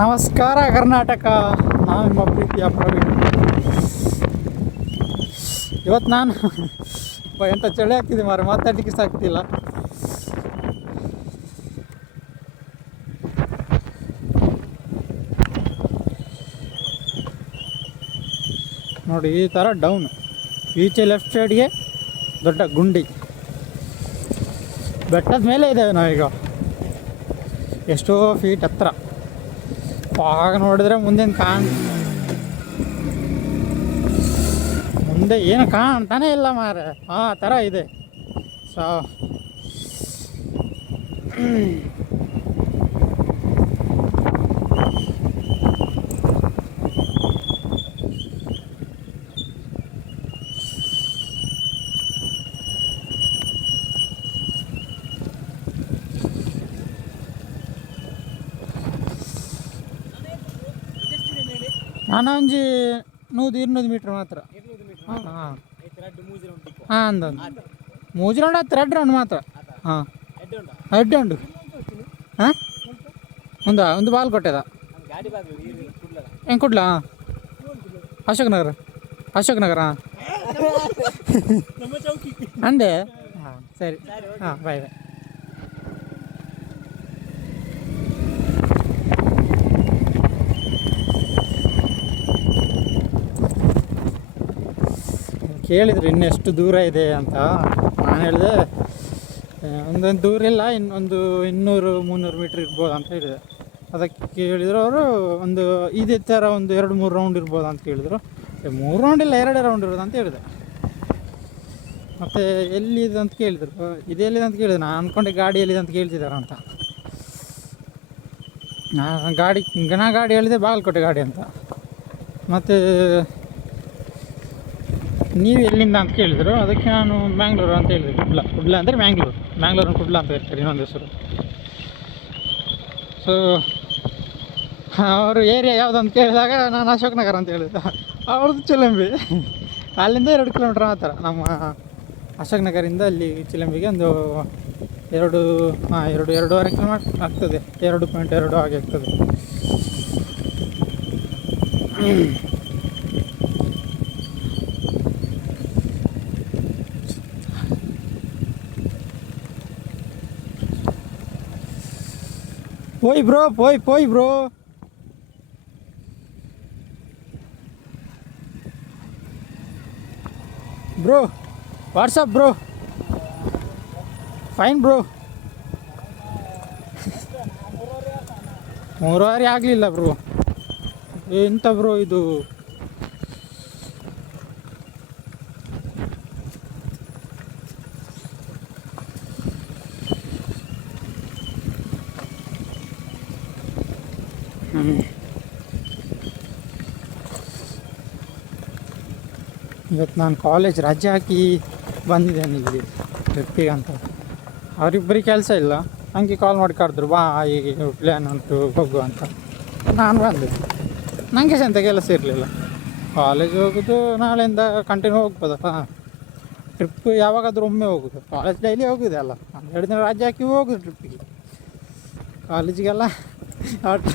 ನಮಸ್ಕಾರ ಕರ್ನಾಟಕ. ನಾನು ನಿಮ್ಮ ಪ್ರೀತಿಯ ಪ್ರವೀಣ್. ಇವತ್ತು ನಾನು ಎಂಥ ಚಳಿ ಆಗ್ತಿದೆ ಮಾರೆ, ಮಾತಾಡಲಿಕ್ಕೆ ಸಾಕ್ತಿಲ್ಲ. ನೋಡಿ ಈ ಥರ ಡೌನ್, ಈಚೆ ಲೆಫ್ಟ್ ಸೈಡ್ಗೆ ದೊಡ್ಡ ಗುಂಡಿ. ಬೆಟ್ಟದ ಮೇಲೆ ಇದ್ದೇವೆ ನಾವೀಗ, ಎಷ್ಟೋ ಫೀಟ್ ಹತ್ರ. ಆಗ ನೋಡಿದ್ರೆ ಮುಂದೆ ಏನು ಕಾಣ್ತಾನೆ ಇಲ್ಲ ಮಾರೆ, ಆ ಥರ ಇದೆ. ಸೊ ನಾನು ಒಂಜಿ 100-200 ಮೀಟ್ರ್ ಮಾತ್ರ. ಹಾಂ ಅಂದ 3 ರೌಂಡ್ ಆಯ್ತು, 2 ರೌಂಡ್ ಮಾತ್ರ. ಹಾಂ ಹೆಡ್ ಉಂಟು. ಹಾಂ ಒಂದು ಬಾಲ್ ಕೊಟ್ಟದ ಹೆಂಗೆ ಕೊಡ್ಲಾ? ಅಶೋಕ್ ನಗರ ಹಾಂ ಅಂದೆ. ಹಾಂ ಸರಿ, ಹಾಂ ಬಾಯ್. ಕೇಳಿದ್ರು ಇನ್ನೆಷ್ಟು ದೂರ ಇದೆ ಅಂತ. ನಾನು ಹೇಳಿದೆ ಒಂದೊಂದು ದೂರ ಇಲ್ಲ, ಇನ್ನೊಂದು 200-300 ಮೀಟ್ರ್ ಇರ್ಬೋದು ಅಂತ ಹೇಳಿದೆ. ಅದಕ್ಕೆ ಕೇಳಿದ್ರು ಅವರು, ಇದೇ ಥರ 2-3 ರೌಂಡ್ ಇರ್ಬೋದು ಅಂತ ಕೇಳಿದರು. 3 ರೌಂಡ್ ಇಲ್ಲ, 2 ರೌಂಡ್ ಇರೋದು ಅಂತ ಹೇಳಿದೆ. ಮತ್ತು ಎಲ್ಲಿದೆ ಅಂತ ಕೇಳಿದರು, ಇದೆಲ್ಲಿದೆ ಅಂತ ಕೇಳಿದೆ. ನಾನು ಅಂದ್ಕೊಂಡೆ ಗಾಡಿ ಎಲ್ಲಿದೆ ಅಂತ ಕೇಳ್ತಿದ್ದಾರೆ ಅಂತ. ನಾ ಗಾಡಿ ಹೇಳಿದೆ ಬಾಗಲಕೋಟೆ ಗಾಡಿ ಅಂತ. ಮತ್ತು ನೀವು ಎಲ್ಲಿಂದ ಅಂತ ಕೇಳಿದರು. ಅದಕ್ಕೆ ನಾನು ಮ್ಯಾಂಗ್ಳೂರು ಅಂತ ಹೇಳಿದೆ. ಕುಡ್ಲ ಅಂದರೆ ಮ್ಯಾಂಗ್ಳೂರು ಕುಡ್ಲ ಅಂತ ಇರ್ತಾರೆ ಇನ್ನೊಂದು ಹೆಸರು. ಸೊ ಅವರು ಏರಿಯಾ ಯಾವುದು ಅಂತ ಕೇಳಿದಾಗ ನಾನು ಅಶೋಕ್ ನಗರ ಅಂತ ಹೇಳಿದ್ದೆ. ಅವ್ರದ್ದು ಚಿಲಂಬಿ, ಅಲ್ಲಿಂದ 2 ಕಿಲೋಮೀಟ್ರ್ ಮಾತ್ರ. ನಮ್ಮ ಅಶೋಕ್ ನಗರಿಂದ ಅಲ್ಲಿ ಚಿಲಂಬಿಗೆ ಒಂದು 2-2.5 ಕಿಲೋಮೀಟ್ರ್ ಆಗ್ತದೆ. 2.2 ಹಾಗೆ ಆಗ್ತದೆ. போய் bro WhatsApp bro, fine bro. 3:30 ಆಗಲಿಲ್ಲ ಬ್ರೋ. ಎಂತ ಬ್ರೋ ಇದು? ಇವತ್ತು ನಾನು ಕಾಲೇಜ್ ರಜೆ ಹಾಕಿ ಬಂದಿದ್ದೇನೆ ಇಲ್ಲಿ ಟ್ರಿಪ್ಪಿಗೆ ಅಂತ. ಅವರಿಬ್ಬರಿಗೆ ಕೆಲಸ ಇಲ್ಲ, ನನಗೆ ಕಾಲ್ ಮಾಡಿ ಕರೆದ್ರು, ಬಾ ಈಗ ಪ್ಲ್ಯಾನ್ ಉಂಟು ಹೋಗುವ ಅಂತ. ನಾನು ಬಂದೆ, ನನಗೆ ಎಂಥ ಕೆಲಸ ಇರಲಿಲ್ಲ. ಕಾಲೇಜ್ ಹೋಗೋದು ನಾಳೆಯಿಂದ ಕಂಟಿನ್ಯೂ ಹೋಗ್ಬೋದಪ್ಪ. ಟ್ರಿಪ್ ಯಾವಾಗಾದರೂ ಒಮ್ಮೆ ಹೋಗೋದು, ಕಾಲೇಜ್ ಡೈಲಿ ಹೋಗಿದೆ ಅಲ್ಲ. 2 ದಿನ ರಜೆ ಹಾಕಿ ಹೋಗೋದು ಟ್ರಿಪ್ಪಿಗೆ, ಕಾಲೇಜಿಗೆಲ್ಲ ಆಟ.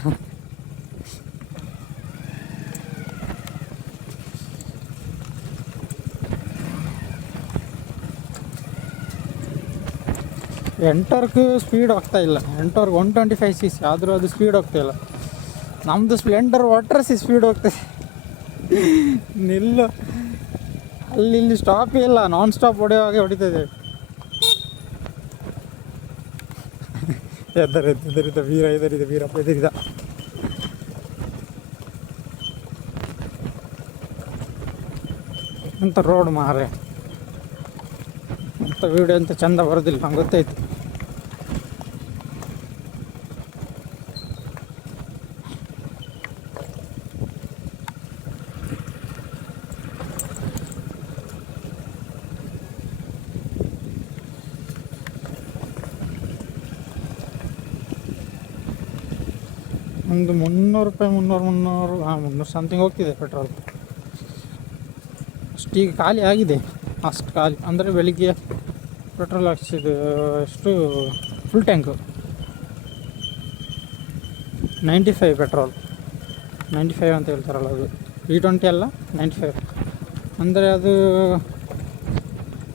ಎಂಟರ್ಗೆ ಸ್ಪೀಡ್ ಹೋಗ್ತಾಯಿಲ್ಲ. ಎಂಟರ್ಗೆ 125 cc ಆದರೂ ಅದು ಸ್ಪೀಡ್ ಹೋಗ್ತಾಯಿಲ್ಲ. ನಮ್ಮದು ಸ್ಪ್ಲೆಂಡರ್ ವಾಟ್ರಸಿ ಸ್ಪೀಡ್ ಹೋಗ್ತದೆ. ನಿಲ್ಲು, ಅಲ್ಲಿ ಸ್ಟಾಪೇ ಇಲ್ಲ, ನಾನ್ ಸ್ಟಾಪ್ ಹೊಡೆಯುವಾಗೆ ಹೊಡಿತಾಯಿದೆ. ಎದರಿದ ವೀರಪ್ಪ ಎದರಿದ. ಎಂಥ ರೋಡ್ ಮಾರೆ, ಎಂಥ ವೀಡಿಯೋ ಅಂತ ಚೆಂದ ಬರೋದಿಲ್ಲ, ನಂಗೆ ಗೊತ್ತಾಯ್ತು. ಒಂದು 300 ರೂಪಾಯಿ, 300 ಸಮಥಿಂಗ್ ಹೋಗ್ತಿದೆ ಪೆಟ್ರೋಲ್. ಅಷ್ಟೀಗ ಖಾಲಿ ಆಗಿದೆ, ಅಷ್ಟು ಖಾಲಿ ಅಂದರೆ ಬೆಳಿಗ್ಗೆ ಪೆಟ್ರೋಲ್ ಹಾಕ್ಸಿದ್ದು ಎಷ್ಟು ಫುಲ್ ಟ್ಯಾಂಕು. 95 ಪೆಟ್ರೋಲ್, 95 ಅಂತ ಹೇಳ್ತಾರಲ್ಲ ಅದು. E20 ಅಲ್ಲ, 95 ಅಂದರೆ ಅದು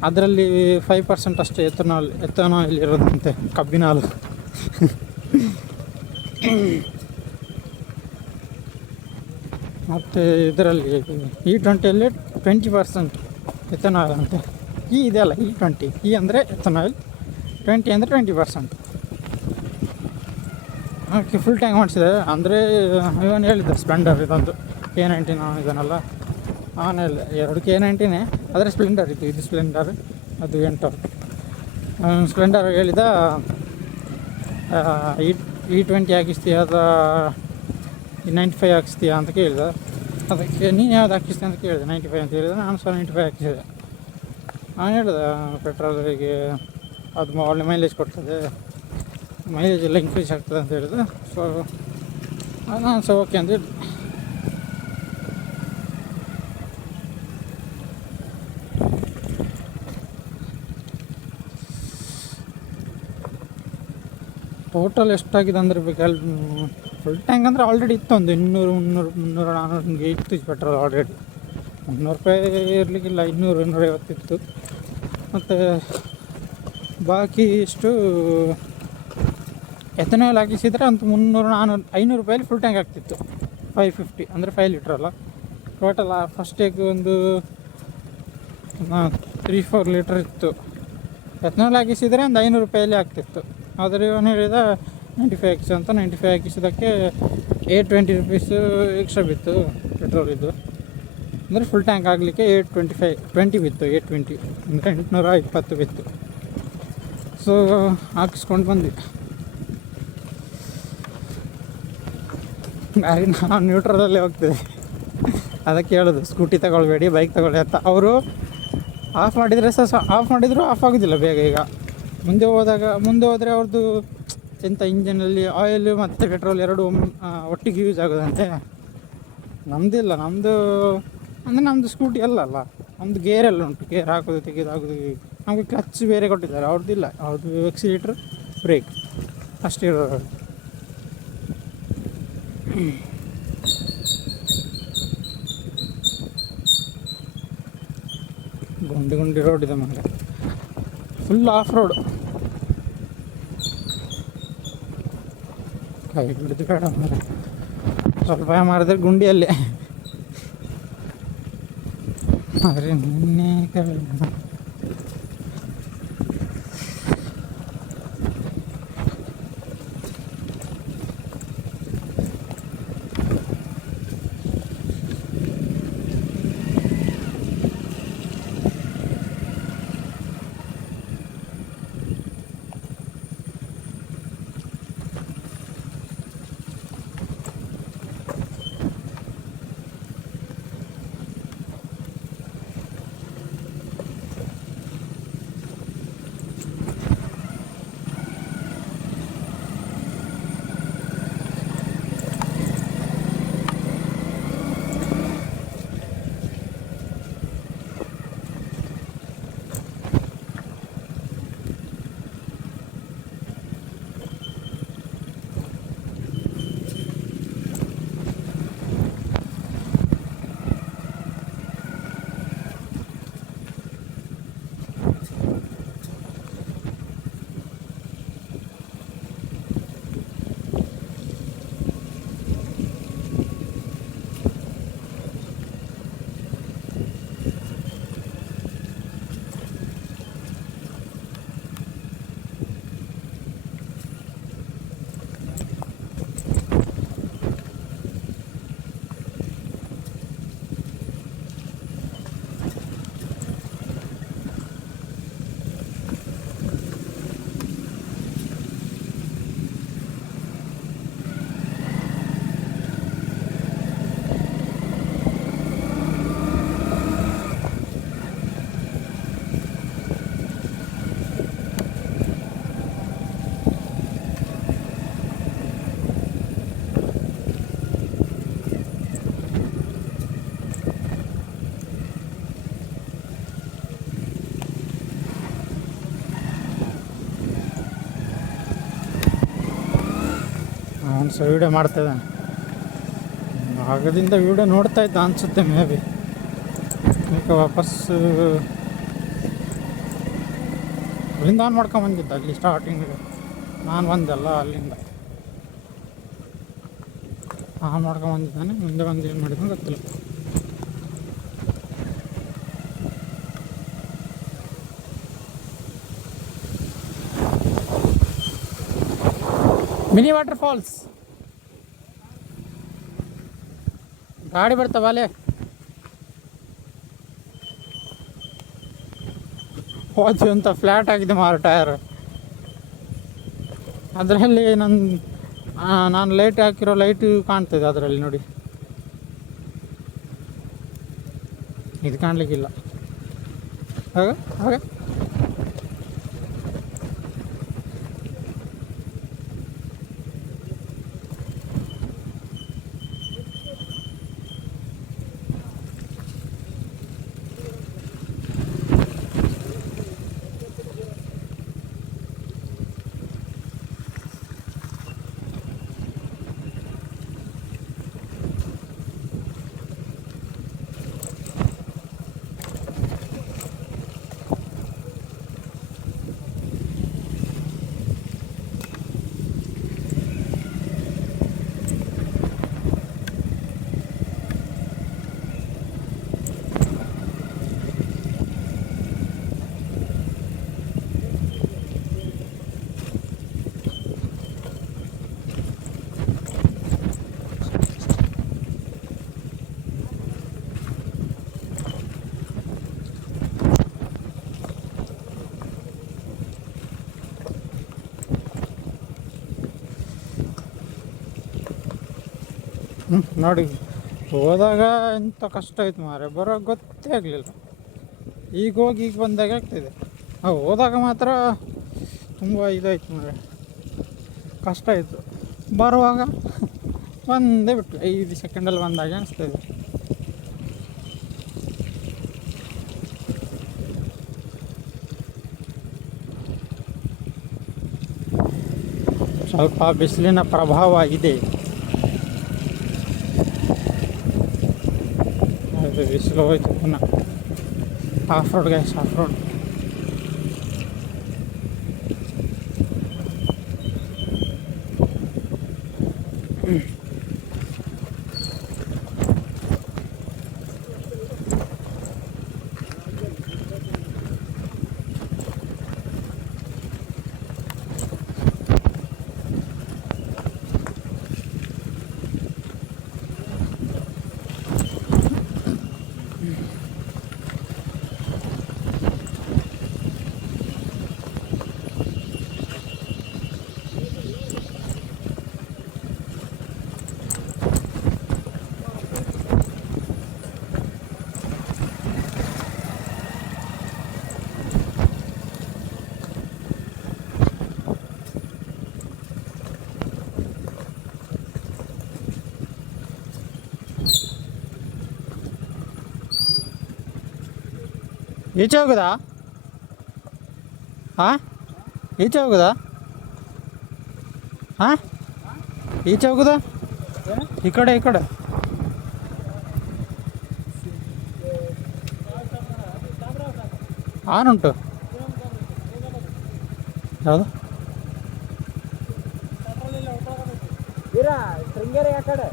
ಅದರಲ್ಲಿ 5% ಅಷ್ಟೇ ಎಥನಾಲ್ ಇರೋದಂತೆ, ಕಬ್ಬಿನ ಹಾಲು. ಮತ್ತು ಇದರಲ್ಲಿ E20ಯಲ್ಲಿ 20% ಎಥನಾಲ್ ಅಂತೆ. ಇದೆಯಲ್ಲ E20, ಅಂದರೆ ಎಥನಾಲ್, 20 ಅಂದರೆ 20%. ಓಕೆ, ಫುಲ್ ಟ್ಯಾಂಕ್ ಮಾಡಿಸಿದೆ. ಅಂದರೆ ಇವನು ಹೇಳಿದ್ದ ಸ್ಪ್ಲೆಂಡರ್ ಇದೊಂದು K90 ಇದನ್ನಲ್ಲ, ಅವನು ಹೇಳಿದೆ 2 K90ನೇ, ಆದರೆ ಸ್ಪ್ಲೆಂಡರ್ ಇದು ಸ್ಪ್ಲೆಂಡರ್, ಅದು 8 ಸ್ಪ್ಲೆಂಡರ್ ಹೇಳಿದ. E20 ಹಾಕಿಸ್ತೀಯ ಅಥವಾ 95 ಹಾಕಿಸ್ತೀಯಾ ಅಂತ ಕೇಳಿದ. ಅದಕ್ಕೆ ನೀನು ಯಾವ್ದು ಹಾಕಿಸ್ತೀಯ ಅಂತ ಕೇಳಿದೆ. 95 ಅಂತ ಹೇಳಿದೆ. ನಾನು ಸಹ 95 ಹಾಕಿಸಿದೆ. ನಾನು ಹೇಳಿದೆ ಪೆಟ್ರೋಲಿಗೆ ಅದು ಒಳ್ಳೆ ಮೈಲೇಜ್ ಕೊಡ್ತದೆ, ಮೈಲೇಜ್ ಎಲ್ಲ ಇನ್ಕ್ರೀಸ್ ಆಗ್ತದೆ ಅಂತ ಹೇಳಿದೆ. ಸೊ ನಾನು ಸಹ ಓಕೆ ಅಂತ ಹೇಳಿದೆ. ಟೋಟಲ್ ಎಷ್ಟಾಗಿದೆ ಅಂದರೆ ಫುಲ್ ಟ್ಯಾಂಕ್ ಅಂದರೆ ಆಲ್ರೆಡಿ ಇತ್ತು, ಒಂದು 200, 300, 300, 400 ಹಿಂಗೆ ಇತ್ತು ಪೆಟ್ರೋಲ್ ಆಲ್ರೆಡಿ. 300 ರೂಪಾಯಿ ಇರಲಿಕ್ಕಿಲ್ಲ, 200, 250 ಇತ್ತು. ಮತ್ತು ಬಾಕಿ ಇಷ್ಟು ಎಥನಾಲ್ ಹಾಕಿಸಿದರೆ ಅಂತ 300, 400, 500 ರೂಪಾಯಲ್ಲಿ ಫುಲ್ ಟ್ಯಾಂಕ್ ಆಗ್ತಿತ್ತು. 550 ಅಂದರೆ 5 ಲೀಟ್ರಲ್ಲ. ಟೋಟಲ್ ಫಸ್ಟಿಗೆ ಒಂದು 3-4 ಲೀಟ್ರ್ ಇತ್ತು. ಎಥನಾಲ್ ಹಾಕಿಸಿದರೆ ಒಂದು 500 ರೂಪಾಯಲ್ಲಿ ಆಗ್ತಿತ್ತು. ಆದರೆ ಇವನು ಹೇಳಿದ 95 ಹಾಕಿಸಿ ಅಂತ. 95 ಹಾಕಿಸಿದ್ದಕ್ಕೆ 820 ರುಪೀಸು ಎಕ್ಸ್ಟ್ರಾ ಬಿತ್ತು ಪೆಟ್ರೋಲ್ ಇದು. ಅಂದರೆ ಫುಲ್ ಟ್ಯಾಂಕ್ ಆಗಲಿಕ್ಕೆ 820 ಬಿತ್ತು, 820 ಅಂದರೆ 820 ಬಿತ್ತು. ಸೊ ಹಾಕಿಸ್ಕೊಂಡು ಬಂದ್ವಿ. ನಾವು ನ್ಯೂಟ್ರಲಲ್ಲೇ ಹೋಗ್ತೇವೆ. ಅದಕ್ಕೆ ಹೇಳೋದು ಸ್ಕೂಟಿ ತಗೊಳ್ಬೇಡಿ, ಬೈಕ್ ತಗೊಳ್ಳಿ ಅಂತ. ಅವರು ಆಫ್ ಮಾಡಿದರೆ ಸಹ ಆಫ್ ಆಗೋದಿಲ್ಲ ಬೇಗ. ಈಗ ಮುಂದೆ ಹೋದರೆ ಅವ್ರದ್ದು ಎಂಥ ಇಂಜನಲ್ಲಿ ಆಯಿಲ್ ಮತ್ತು ಪೆಟ್ರೋಲ್ ಎರಡು ಒಟ್ಟಿಗೆ ಯೂಸ್ ಆಗೋದಂತೆ. ನಮ್ಮದಿಲ್ಲ, ನಮ್ಮದು ಸ್ಕೂಟಿ ಅಲ್ಲ, ನಮ್ಮದು ಗೇರೆಲ್ಲ ಉಂಟು. ಗೇರ್ ಹಾಕೋದು ತೆಗೆದು ನಮಗೆ ಕ್ಲಚ್ ಬೇರೆ ಕೊಟ್ಟಿದ್ದಾರೆ. ಅವ್ರದ್ದಿಲ್ಲ, ಅವ್ರದ್ದು ಎಕ್ಸಿಲೇಟ್ರ್, ಬ್ರೇಕ್ ಅಷ್ಟೇ ಇರೋದು. ಗುಂಡಿ ರೋಡ್ ಇದೆ ಮನೆ, ಫುಲ್ ಆಫ್ ರೋಡ್. ಕೈ ಬಿಡಿದು ಬೇಡ ಮರೆ, ಸ್ವಲ್ಪ ಮಾಡಿದ್ರೆ ಗುಂಡಿಯಲ್ಲಿ. ಆದರೆ ನಿನ್ನೆ ಅವನು ಸಹ ವೀಡಿಯೋ ಮಾಡ್ತಾಯಿದ್ದಾನೆ. ಆಗದಿಂದ ವೀಡಿಯೋ ನೋಡ್ತಾ ಇದ್ದ ಅನಿಸುತ್ತೆ ಮೇ ಬಿ. ಈಗ ವಾಪಸ್ಸು ಅಲ್ಲಿಂದ ಆನ್ ಮಾಡ್ಕೊಂಬಂದಿದ್ದ. ಅಲ್ಲಿ ಸ್ಟಾರ್ಟಿಂಗಿಗೆ ನಾನು ಬಂದಲ್ಲ ಅಲ್ಲಿಂದ ಆನ್ ಮಾಡ್ಕೊಂಬಂದಿದ್ದಾನೆ. ಮುಂದೆ ಬಂದು ಏನು ಮಾಡಿದ್ರು ಗೊತ್ತಿಲ್ಲ. ಮಿನಿ ವಾಟರ್ ಫಾಲ್ಸ್ ಗಾಡಿ ಬರ್ತಾವ ಅಲ್ಲೇ. ಹೋದ್ವಿ ಅಂತ ಫ್ಲ್ಯಾಟ್ ಆಗಿದೆ ಮಾರು ಟಯರ್. ಅದರಲ್ಲಿ ನಾನು ಲೈಟ್ ಹಾಕಿರೋ ಲೈಟು ಕಾಣ್ತಿದೆ ಅದರಲ್ಲಿ ನೋಡಿ. ಇದು ಕಾಣಲಿಕ್ಕಿಲ್ಲ. ಹಾಗೆ ಹಾಗೆ ನೋಡಿ. ಹೋದಾಗ ಎಂಥ ಕಷ್ಟ ಆಯ್ತು ಮಾರೆ, ಬರೋ ಗೊತ್ತೇ ಆಗಲಿಲ್ಲ. ಈಗ ಹೋಗಿ ಈಗ ಬಂದಾಗ ಆಗ್ತಿದೆ. ಹೋದಾಗ ಮಾತ್ರ ತುಂಬ ಇದಾಯ್ತು ಮಾರೆ, ಕಷ್ಟ ಆಯಿತು. ಬರುವಾಗ ಬಂದೇ ಬಿಟ್ಟು 5 ಸೆಕೆಂಡಲ್ಲಿ ಬಂದಾಗ ಅನಿಸ್ತದೆ. ಸ್ವಲ್ಪ ಬಿಸಿಲಿನ ಪ್ರಭಾವ ಇದೆ. ಬಿಸಿಲು ಹೋಯ್ತು ಪುನಃ. Of road guys, of road. ಈಚೆ ಹೋಗುದಾ? ಹಾಂ, ಈಚೆ ಹೋಗುದಾ? ಹಾಂ, ಈಚೆ ಹೋಗುದಾ? ಈ ಕಡೆ ಈ ಕಡೆ. ಆನುಂಟು ಯಾವುದು? ಶೃಂಗೇರಿ ಆ ಕಡೆ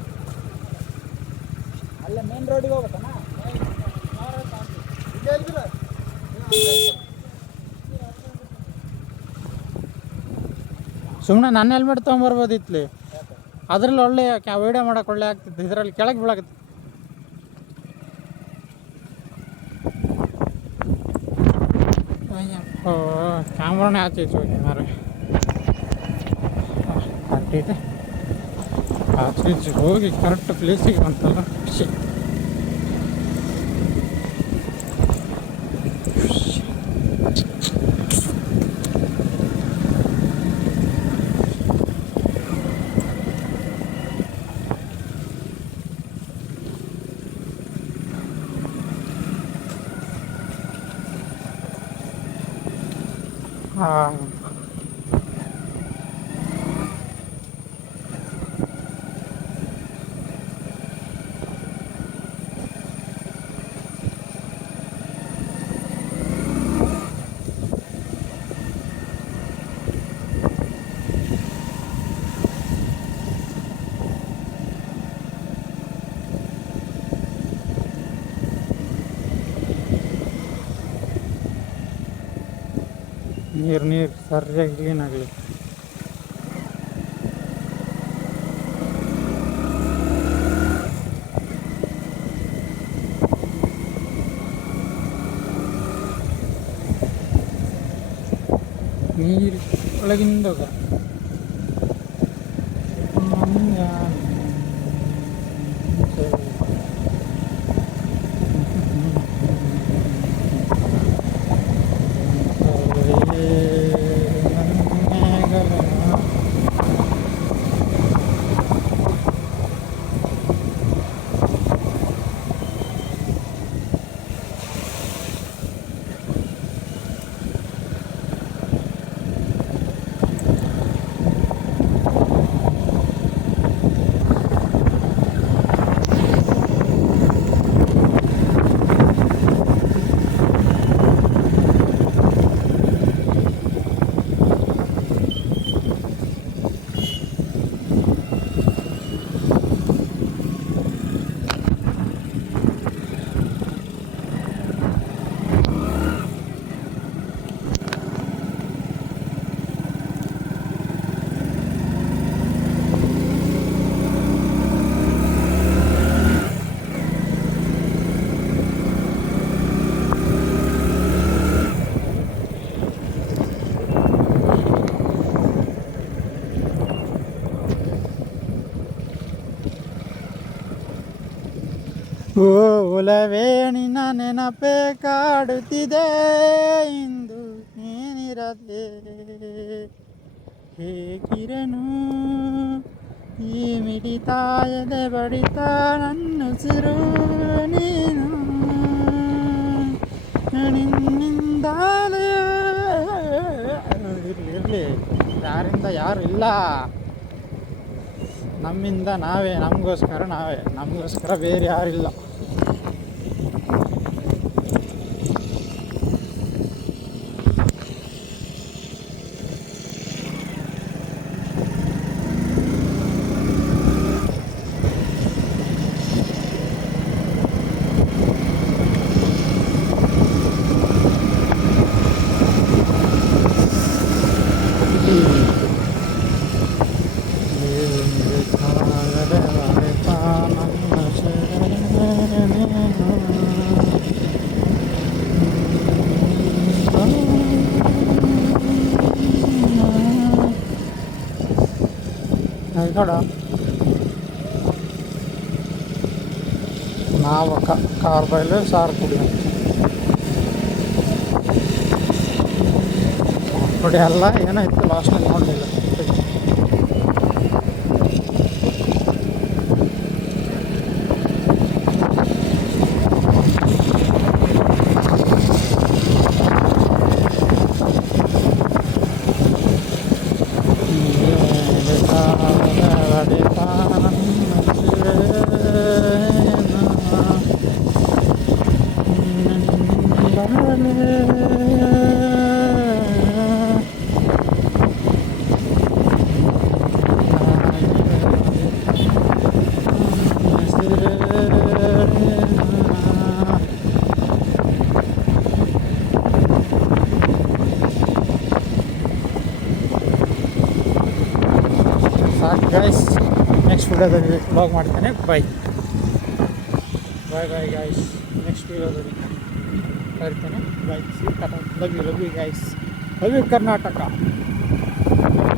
ಅಲ್ಲ ಮೇನ್ ರೋಡಿಗೆ ಹೋಗ್ಬೇಕಣ್ಣ. ಸುಮ್ಮನೆ ನನ್ನ ಹೆಲ್ಮೆಟ್ ತೊಗೊಂಬರ್ಬೋದಿತ್ಲಿ. ಅದರಲ್ಲಿ ಒಳ್ಳೆ ವೀಡಿಯೋ ಮಾಡೋಕೆ ಒಳ್ಳೆ ಆಗ್ತಿತ್ತು. ಇದರಲ್ಲಿ ಕೆಳಗೆ ಬೀಳಾಕತ್ತೆ. ಕ್ಯಾಮ್ರಾನೇ ಆಚೆ ಹೋಗಿ ಮಾರೆ. ಕರೆಕ್ಟಿದೆ. ಆಚೆ ಹೋಗಿ ಕರೆಕ್ಟ್ ಪ್ಲೇಸಿಗೆ ಬಂತಲ್ಲ ಖುಷಿ. ಹಾಂ, ನೀರು ಸರಿಯಾಗಿ ಕ್ಲೀನ್ ಆಗಲಿ. ನೀರು ಒಳಗಿಂದ ಹೋಗ ಓ ಒಲವೇ ನಿನ್ನ ನೆನಪೇ ಕಾಡುತ್ತಿದೆ ಇಂದು ನೀನಿರದೆ ಹೇಗಿರನು ಈ ಮಿಡಿತಾಯದೆ ಬಡಿತ ನನ್ನುಸಿರು ನೀನು ನಿನ್ನಿಂದಲೇ ಇರಲಿ ಯಾರಿಂದ ಯಾರು ಇಲ್ಲ, ನಮ್ಮಿಂದ ನಾವೇ, ನಮಗೋಸ್ಕರ ಬೇರೆ ಯಾರಿಲ್ಲ. ನೋಡ ನಾವು ಕಾರ್ ಬೈಲು ಸಾರು ಕುಡಿಯಲ್ಲ ಏನಾಯ್ತು ಲಾಸ್ಟಲ್ಲಿ ನೋಡಲಿಲ್ಲ. ಸಾಕು ಗೈಸ್, ನೆಕ್ಸ್ಟ್ ವಿಡಿಯೋದಲ್ಲಿ ವ್ಲಾಗ್ ಮಾಡ್ತೇನೆ. ಬಾಯ್ ಗೈಸ್, ನೆಕ್ಸ್ಟ್ ವಿಡಿಯೋದಲ್ಲಿ ಕರಿತೇನೆ. Bye, love you guys, love you Karnataka.